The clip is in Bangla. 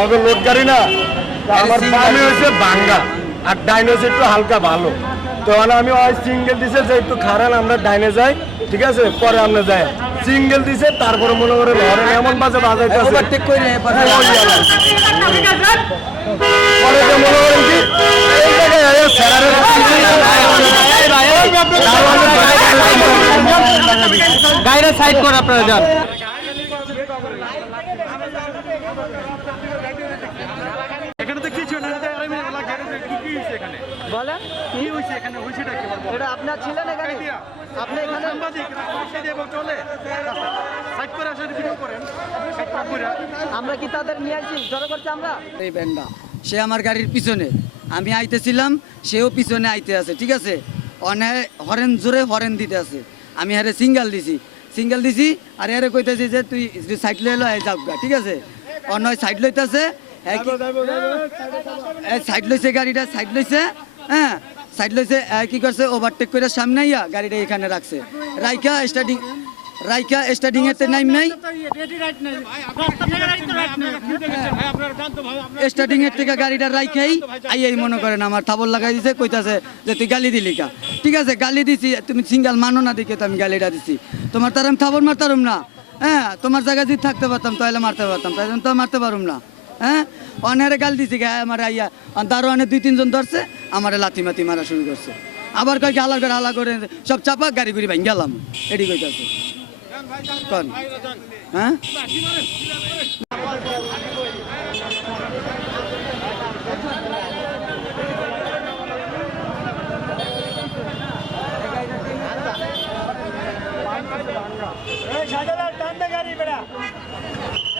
আমাদের লোড গাড়ি না, তো আমার বামে হয়েছে ভাঙ্গা আর ডাইনে হচ্ছে একটু হালকা ভালো। তো আমি ওই সিঙ্গেল দিছে যে একটু খারাপ আমরা ডাইনে যাই, ঠিক আছে, পরে আমরা যাই সিঙ্গেল দিছে, তারপরে মনে করেন হরেন এমন বাজে বাজাইতেছে ওভারটেক করে পরে যে মনে করেন কি এই জায়গায় গাড়িটা সাইড করে আপনারা যান। এখানে তো কিছু না, এখানে বলেন কি হয়েছে, এখানে হয়েছেটা কি বলবো? এটা আপনার ছিলেন এখানে? আপনি এখানে সাংবাদিক চলে সাইড করে আসার ভিডিও করেন, আমরা কি তাদের নিয়ে আসছি জড়ো করছি আমরা? এই ব্যান্ডা সে আমার গাড়ির পিছনে, আমি আইতেছিলাম, সেও পিছনে আইতে আছে, ঠিক আছে। অনেক হরেন জোরে হরেন দিতে আছে, আমি আরে সিঙ্গেল দিছি আর আরে কইতেছি যে তুই সাইড লইলো যাও গা, ঠিক আছে। অন্য সাইড লইতেছে, সাইড লইছে গাড়িটা, সাইড লইছে, হ্যাঁ সাইড লইছে, কি করছে ওভারটেক করে সামনে আইয়া গাড়িটা এখানে রাখছে, রাইকা স্টার্টিং এতে নাইম নাই, স্টার্টিং এর থেকে গাড়িটা রাইখাই আইয়াই মনে করেন আমার থাবর লাগাই দিছে, কইতাছে যে তুই গালি দিলি কা, ঠিক আছে গালি দিছি, তুমি সিঙ্গেল মানো না দেখে তো আমি গালিটা দিছি, তোমার তার আমি থাবর মারতারুম না, হ্যাঁ তোমার জায়গায় যদি থাকতে পারতাম তাহলে মারতে পারতাম, তাই তো মারতে পারুম না, হ্যাঁ অনেরে গাল দিছি গায়ে আমার আইয়া, তারও অনেক 2-3 জন ধরছে, আমার লাথি মাতি মারা শুরু করছে, আবার কয়েক হালা করে সব চাপা গাড়ি গুড়ি ভাঙ গেলাম, এটি কইতাছে, হ্যাঁ।